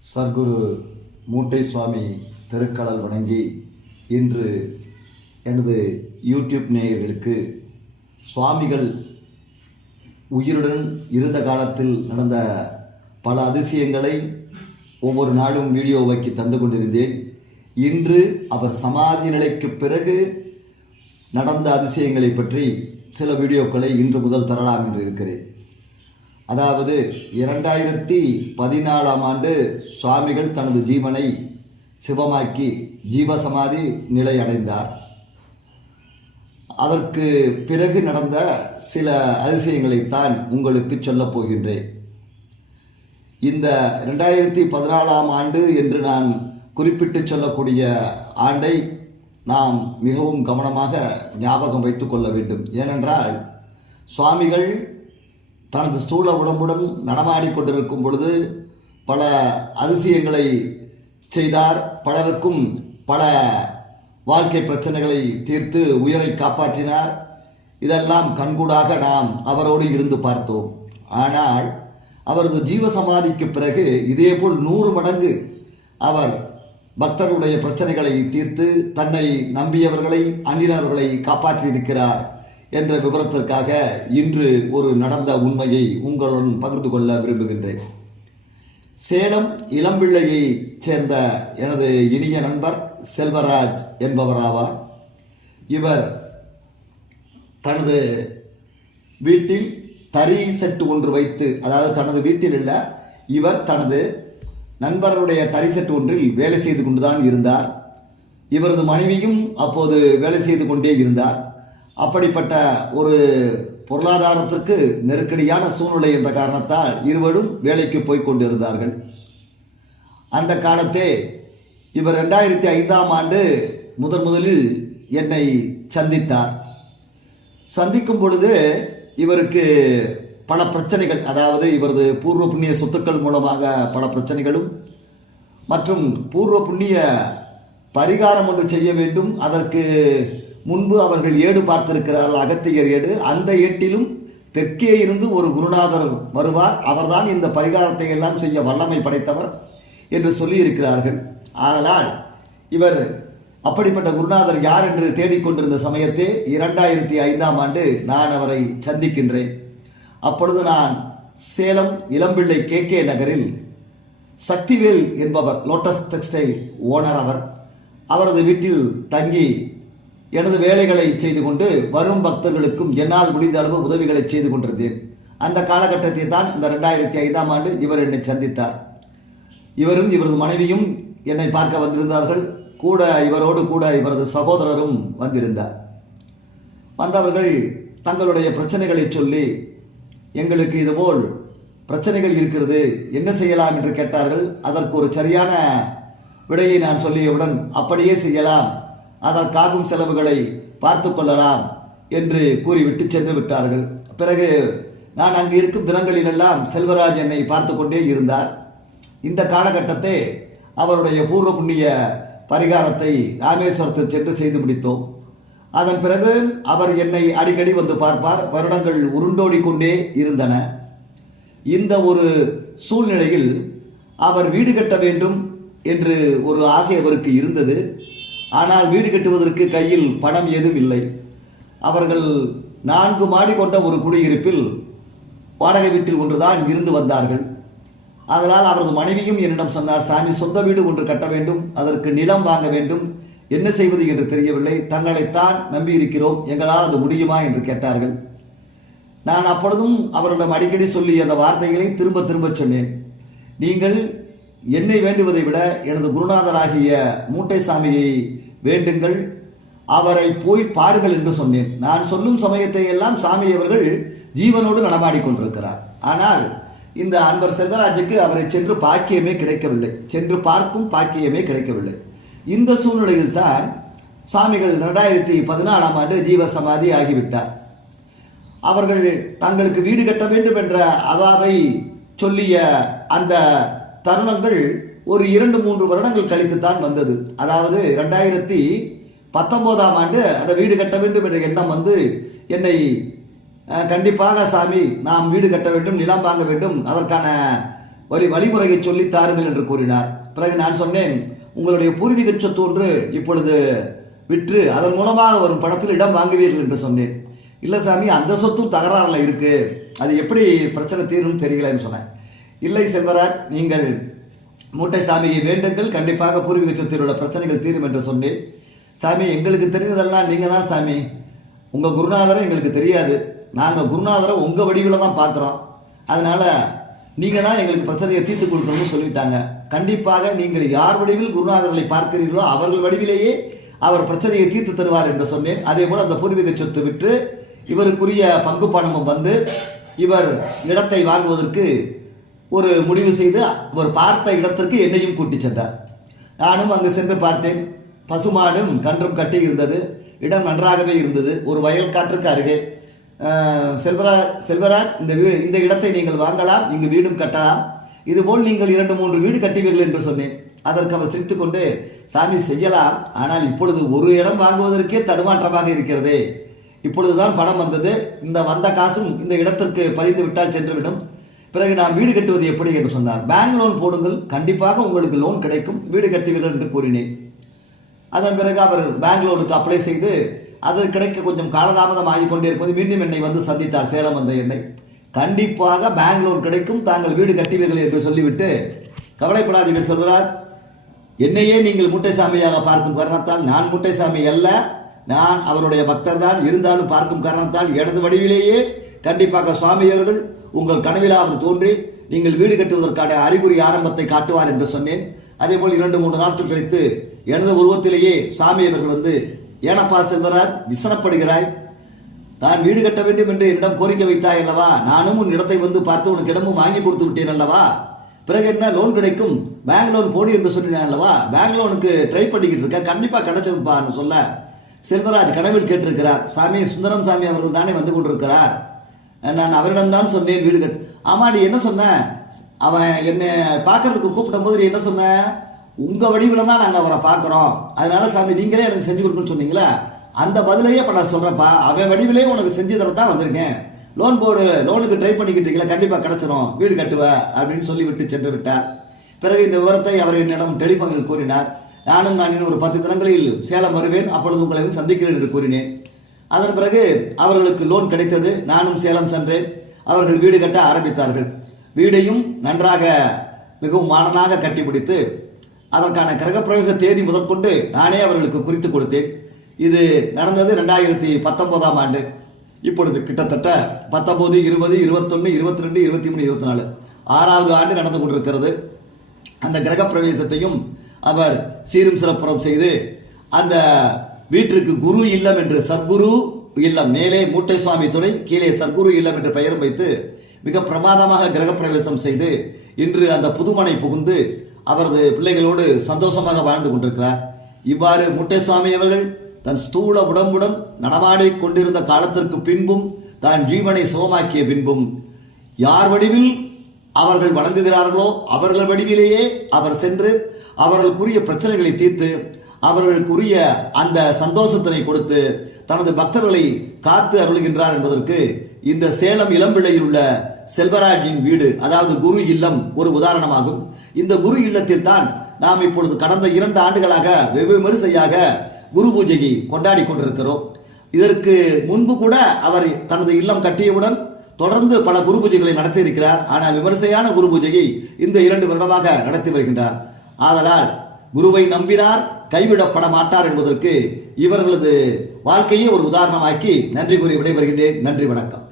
சர்க்குரு மூட்டை சுவாமி திருக்கடல் வணங்கி இன்று எனது யூடியூப் நேயர்களுக்கு சுவாமிகள் உயிருடன் இருந்த காலத்தில் நடந்த பல அதிசயங்களை ஒவ்வொரு நாளும் வீடியோவாக்கி தந்து கொண்டிருந்தேன். இன்று அவர் சமாதி நிலைக்கு பிறகு நடந்த அதிசயங்களை பற்றி சில வீடியோக்களை இன்று முதல் தரலாம் என்று இருக்கிறேன். அதாவது 2014ஆம் ஆண்டு சுவாமிகள் தனது ஜீவனை சிவமாக்கி ஜீவசமாதி நிலை அடைந்தார். அதற்கு பிறகு நடந்த சில அதிசயங்களைத்தான் உங்களுக்கு சொல்லப் போகின்றேன். இந்த 2014ஆம் ஆண்டு என்று நான் குறிப்பிட்டு சொல்லக்கூடிய ஆண்டை நாம் மிகவும் கவனமாக ஞாபகம் வைத்துக் கொள்ள வேண்டும். ஏனென்றால் சுவாமிகள் தனது ஸ்தூல உடம்புடன் நடமாடிக்கொண்டிருக்கும் பொழுது பல அதிசயங்களை செய்தார். பலருக்கும் பல வாழ்க்கை பிரச்சனைகளை தீர்த்து உயிரை காப்பாற்றினார். இதெல்லாம் கண்கூடாக நாம் அவரோடு இருந்து பார்த்தோம். ஆனால் அவரது ஜீவசமாதிக்கு பிறகு இதேபோல் 100 மடங்கு அவர் பக்தர்களுடைய பிரச்சனைகளை தீர்த்து தன்னை நம்பியவர்களை அண்டினவர்களை காப்பாற்றியிருக்கிறார் என்ற விவரத்திற்காக இன்று ஒரு நடந்த உண்மையை உங்களுடன் பகிர்ந்து கொள்ள விரும்புகின்றேன். சேலம் இளம்பிள்ளையை சேர்ந்த எனது இனிய நண்பர் செல்வராஜ் என்பவராவார். இவர் தனது வீட்டில் தறி செட்டு ஒன்று வைத்து, அதாவது தனது வீட்டில் இல்லை, இவர் தனது நண்பர்களுடைய தறி செட்டு ஒன்றில் வேலை செய்து கொண்டுதான் இருந்தார். இவரது மனைவியும் அப்போது வேலை செய்து கொண்டே இருந்தார். அப்படிப்பட்ட ஒரு பொருளாதாரத்திற்கு நெருக்கடியான சூழ்நிலை என்ற காரணத்தால் இருவரும் வேலைக்கு போய் கொண்டிருந்தார்கள். அந்த காலத்தே இவர் 2005ஆம் ஆண்டு முதலில் என்னை சந்தித்தார். சந்திக்கும் பொழுது இவருக்கு பல பிரச்சனைகள், அதாவது இவரது பூர்வ புண்ணிய சொத்துக்கள் மூலமாக பல பிரச்சனைகளும் மற்றும் பூர்வ புண்ணிய பரிகாரம் ஒன்று செய்ய வேண்டும். அதற்கு முன்பு அவர்கள் ஏடு பார்த்திருக்கிறார்கள், அகத்தியர் ஏடு. அந்த ஏட்டிலும் தெற்கே இருந்து ஒரு குருநாதர் வருவார், அவர்தான் இந்த பரிகாரத்தை எல்லாம் செய்ய வல்லமை படைத்தவர் என்று சொல்லியிருக்கிறார்கள். ஆனால் இவர் அப்படிப்பட்ட குருநாதர் யார் என்று தேடிக்கொண்டிருந்த சமயத்தே 2005ஆம் ஆண்டு நான் அவரை சந்திக்கின்றேன். அப்பொழுது நான் சேலம் இளம்பிள்ளை KK நகரில் சக்திவேல் என்பவர், லோட்டஸ் டெக்ஸ்டைல் ஓனர், அவரது வீட்டில் தங்கி எனது வேலைகளை செய்து கொண்டு வரும் பக்தர்களுக்கும் என்னால் முடிந்த அளவு உதவிகளை செய்து கொண்டிருந்தேன். அந்த காலகட்டத்தை தான் இந்த 2005ஆம் ஆண்டு இவர் என்னை சந்தித்தார். இவரும் இவரது மனைவியும் என்னை பார்க்க வந்திருந்தார்கள். இவரோடு கூட இவரது சகோதரரும் வந்திருந்தார். வந்தவர்கள் தங்களுடைய பிரச்சனைகளை சொல்லி, எங்களுக்கு இதுபோல் பிரச்சனைகள் இருக்கிறது, என்ன செய்யலாம் என்று கேட்டார்கள். அதற்கு ஒரு சரியான விடையை நான் சொல்லியவுடன், அப்படியே செய்யலாம், அதற்காகும் செலவுகளை பார்த்து கொள்ளலாம் என்று கூறிவிட்டு சென்று விட்டார்கள். பிறகு நான் அங்கு இருக்கும் தினங்களிலெல்லாம் செல்வராஜ் என்னை பார்த்து கொண்டே இருந்தார். இந்த காலகட்டத்தை அவருடைய பூர்வ புண்ணிய பரிகாரத்தை ராமேஸ்வரத்தில் சென்று செய்து முடித்தோம். அதன் பிறகு அவர் என்னை அடிக்கடி வந்து பார்ப்பார். வருடங்கள் உருண்டோடி கொண்டே இருந்தன. இந்த ஒரு சூழ்நிலையில் அவர் வீடு கட்ட வேண்டும் என்று ஒரு ஆசை அவருக்கு இருந்தது. ஆனால் வீடு கட்டுவதற்கு கையில் பணம் ஏதும் இல்லை. அவர்கள் 4 மாடி கொண்ட ஒரு குடியிருப்பில் வாடகை வீட்டில் ஒன்றுதான் இருந்து வந்தார்கள். அதனால் அவரது மனைவியும் என்னிடம் சொன்னார், சாமி, சொந்த வீடு ஒன்று கட்ட வேண்டும், அதற்கு நிலம் வாங்க வேண்டும், என்ன செய்வது என்று தெரியவில்லை, தங்களைத்தான் நம்பியிருக்கிறோம், எங்களால் அது முடியுமா என்று கேட்டார்கள். நான் அப்பொழுதும் அவரிடம் அடிக்கடி சொல்லி அந்த வார்த்தைகளை திரும்ப திரும்ப சொன்னேன். நீங்கள் என்னை வேண்டுவதை விட எனது குருநாதராகிய மூட்டைசாமியை வேண்டுங்கள், அவரை போய் பாருங்கள் என்று சொன்னேன். நான் சொல்லும் சமயத்தை எல்லாம் சாமி அவர்கள் ஜீவனோடு நடமாடிக்கொண்டிருக்கிறார். ஆனால் இந்த அன்பர் செல்வராஜுக்கு அவரை சென்று பாக்கியமே கிடைக்கவில்லை, சென்று பார்க்கும் பாக்கியமே கிடைக்கவில்லை. இந்த சூழ்நிலையில் தான் சாமிகள் 2014ஆம் ஆண்டு ஜீவசமாதி ஆகிவிட்டார். அவர்கள் தங்களுக்கு வீடு கட்ட வேண்டும் என்ற அவாவை சொல்லிய அந்த தருணங்கள் ஒரு 2-3 வருடங்கள் கழித்துத்தான் வந்தது. அதாவது 2019ஆம் ஆண்டு அந்த வீடு கட்ட வேண்டும் என்ற எண்ணம் வந்து என்னை கண்டிப்பாக சாமி நாம் வீடு கட்ட வேண்டும், நிலம் வாங்க வேண்டும், அதற்கான வழிமுறையை சொல்லி தாருங்கள் என்று கூறினார். பிறகு நான் சொன்னேன், உங்களுடைய பூர்வீக சொத்து ஒன்று இப்பொழுது விற்று அதன் மூலமாக வரும் பணத்தில் இடம் வாங்குவீர்கள் என்று சொன்னேன். இல்லை சாமி, அந்த சொத்தும் தகராறில் இருக்கு, அது எப்படி பிரச்சனை தீரும் தெரியலன்னு சொன்னேன். இல்லை செல்வராஜ், நீங்கள் மூட்டை சாமியை வேண்டுங்கள், கண்டிப்பாக பூர்வீக சொத்தில் உள்ள பிரச்சனைகள் தீரும் என்று சொன்னேன். சாமி, எங்களுக்கு தெரிந்ததெல்லாம் நீங்கள் தான் சாமி, உங்கள் குருநாதரை எங்களுக்கு தெரியாது, நாங்கள் குருநாதரை உங்கள் வடிவில் தான் பார்க்குறோம், அதனால் நீங்கள் தான் எங்களுக்கு பிரச்சனையை தீர்த்து கொடுக்கணும்னு சொல்லிட்டாங்க. கண்டிப்பாக நீங்கள் யார் வடிவில் குருநாதர்களை பார்க்கிறீர்களோ அவர்கள் வடிவிலேயே அவர் பிரச்சனையை தீர்த்து தருவார் என்று சொன்னேன். அதே போல் அந்த பூர்வீக சொத்து விற்று இவருக்குரிய பங்கு பணமும் வந்து இவர் இடத்தை வாங்குவதற்கு ஒரு முடிவு செய்து அவர் பார்த்த இடத்திற்கு என்னையும் கூட்டி சென்றார். நானும் அங்கு சென்று பார்த்தேன். பசுமாடும் கன்றும் கட்டி இருந்தது. இடம் நன்றாகவே இருந்தது. ஒரு வயல் காற்றுக்கு அருகே. செல்வராஜ், இந்த இடத்தை நீங்கள் வாங்கலாம், இங்கு வீடும் கட்டலாம், இதுபோல் நீங்கள் 2-3 வீடு கட்டுவீர்கள் என்று சொன்னேன். அதற்கு அவர் சிரித்துக் கொண்டு, சாமி செய்யலாம், ஆனால் இப்பொழுது ஒரு இடம் வாங்குவதற்கே தடுமாற்றமாக இருக்கிறதே, இப்பொழுதுதான் பணம் வந்தது, இந்த வந்த காசும் இந்த இடத்திற்கு பதிந்து விட்டால் சென்றுவிடும், பிறகு நான் வீடு கட்டுவது எப்படி என்று சொன்னார். பேங்க் லோன் போடுங்கள், கண்டிப்பாக உங்களுக்கு லோன் கிடைக்கும், வீடு கட்டுவீர்கள் என்று கூறினேன். அதன் பிறகு அவர் பேங்க் லோனுக்கு அப்ளை செய்து அது கிடைக்க கொஞ்சம் காலதாமதம் ஆகிக்கொண்டே இருக்கும்போது மீண்டும் என்னை வந்து சந்தித்தார். சேலம் வந்த என்னை, கண்டிப்பாக பேங்க் லோன் கிடைக்கும், தாங்கள் வீடு கட்டுவீர்கள் என்று சொல்லிவிட்டு, கவலைப்படாதீர்கள் செல்வராஜ், என்னையே நீங்கள் மூட்டைசாமியாக பார்க்கும் காரணத்தால், நான் மூட்டைசாமி அல்ல, நான் அவருடைய பக்தர் தான், இருந்தாலும் பார்க்கும் காரணத்தால் எனது வடிவிலேயே கண்டிப்பாக சுவாமி அவர்கள் உங்கள் கனவிலாவது தோன்றி நீங்கள் வீடு கட்டுவதற்கான அறிகுறி ஆரம்பத்தை காட்டுவார் என்று சொன்னேன். அதேபோல் 2-3 நாட்கள் கழித்து எனது உருவத்திலேயே சாமி அவர்கள் வந்து, ஏனப்பா செல்வராஜ் விசனப்படுகிறாய், தான் வீடு கட்ட வேண்டும் என்று என்னிடம் கோரிக்கை வைத்தாய் அல்லவா, நானும் உன் இடத்தை வந்து பார்த்து உனக்கு இடமும் வாங்கி கொடுத்து விட்டேன் அல்லவா, பிறகு என்ன லோன் கிடைக்கும், பேங்க் லோன் போடு என்று சொன்னேன் அல்லவா, பேங்க் லோனுக்கு ட்ரை பண்ணிக்கிட்டு இருக்க, கண்டிப்பாக கிடைச்சிருப்பான்னு சொல்ல, செல்வராஜ் கனவில் கேட்டிருக்கிறார். சாமி சுந்தரம் சாமி அவர்கள் தானே வந்து கொண்டிருக்கிறார், நான் அவரிடம்தான் சொன்னேன் வீடு கட்டு. ஆமா, நீ என்ன சொன்ன, அவன் என்னை பார்க்கறதுக்கு கூப்பிடும் போது நீ என்ன சொன்ன, உங்கள் வடிவில் தான் நாங்கள் அவரை பார்க்குறோம், அதனால சாமி நீங்களே எனக்கு செஞ்சு கொடுக்கணும்னு சொன்னீங்களா, அந்த பதிலையே இப்போ நான் சொல்கிறேன்ப்பா, அவன் வடிவிலே உனக்கு செஞ்சு தரத்தான் வந்திருக்கேன், லோன் போடு, லோனுக்கு ட்ரை பண்ணிக்கிட்டீங்களா, கண்டிப்பாக கிடச்சிரும், வீடு கட்டுவ அப்படின்னு சொல்லிவிட்டு சென்று விட்டார். பிறகு இந்த விவரத்தை அவர் என்னிடம் டெலிஃபோனில் கூறினார். நான் இன்னும் ஒரு 10 தினங்களில் சேலம் வருவேன், அப்பொழுது உங்களை சந்திக்கிறேன் என்று கூறினேன். அதன் பிறகு அவர்களுக்கு லோன் கிடைத்தது. நானும் சேலம் சென்றேன். அவர்கள் வீடு கட்ட ஆரம்பித்தார்கள். வீடையும் நன்றாக மிகவும் மாடனாக கட்டி பிடித்து அதற்கான கிரகப்பிரவேச தேதி முதற்கொண்டு நானே அவர்களுக்கு குறித்து கொடுத்தேன். இது நடந்தது 2019ஆம் ஆண்டு. இப்பொழுது கிட்டத்தட்ட 19, 20, 21, 22, 23, 24 6வது ஆண்டு நடந்து கொண்டிருக்கிறது. அந்த கிரகப்பிரவேசத்தையும் அவர் சீரும் சிறப்புறம் செய்து அந்த வீட்டிற்கு குரு இல்லம் என்று சத்குரு இல்லம், மேலே மூட்டை சுவாமி துணை, கீழே சத்குரு இல்லம் என்று பெயரும் வைத்து மிக பிரமாதமாக கிரகப்பிரவேசம் செய்து இன்று அந்த புதுமனை புகுந்து அவரது பிள்ளைகளோடு சந்தோஷமாக வாழ்ந்து கொண்டிருக்கிறார். இவ்வாறு மூட்டை சுவாமி அவர்கள் தன் ஸ்தூல உடம்புடன் நடமாடி கொண்டிருந்த காலத்திற்கு பின்பும் தான் ஜீவனை சுகமாக்கிய பின்பும் யார் வடிவில் அவர்கள் வணங்குகிறார்களோ அவர்கள் வடிவிலேயே அவர் சென்று அவர்களுக்குரிய பிரச்சனைகளை தீர்த்து அவர்களுக்குரிய அந்த சந்தோஷத்தினை கொடுத்து தனது பக்தர்களை காத்து அருளுகின்றார் என்பதற்கு இந்த சேலம் இளம்பிள்ளையில் உள்ள செல்வராஜின் வீடு, அதாவது குரு இல்லம் ஒரு உதாரணமாகும். இந்த குரு இல்லத்தில் தான் நாம் இப்பொழுது கடந்த 2 ஆண்டுகளாக வெவ்வேறு வரிசையாக குரு பூஜையை கொண்டாடி கொண்டிருக்கிறோம். இதற்கு முன்பு கூட அவர் தனது இல்லம் கட்டியவுடன் தொடர்ந்து பல குரு பூஜைகளை நடத்தி இருக்கிறார். ஆனால் விமர்சையான குரு பூஜையை இந்த 2 வருடமாக நடத்தி வருகின்றார். ஆதலால் குருவை நம்பினார் கைவிடப்பட மாட்டார் என்பதற்கு இவர்களது வாழ்க்கையை ஒரு உதாரணமாக்கி நன்றி கூறி விடைபெறுகின்றேன். நன்றி, வணக்கம்.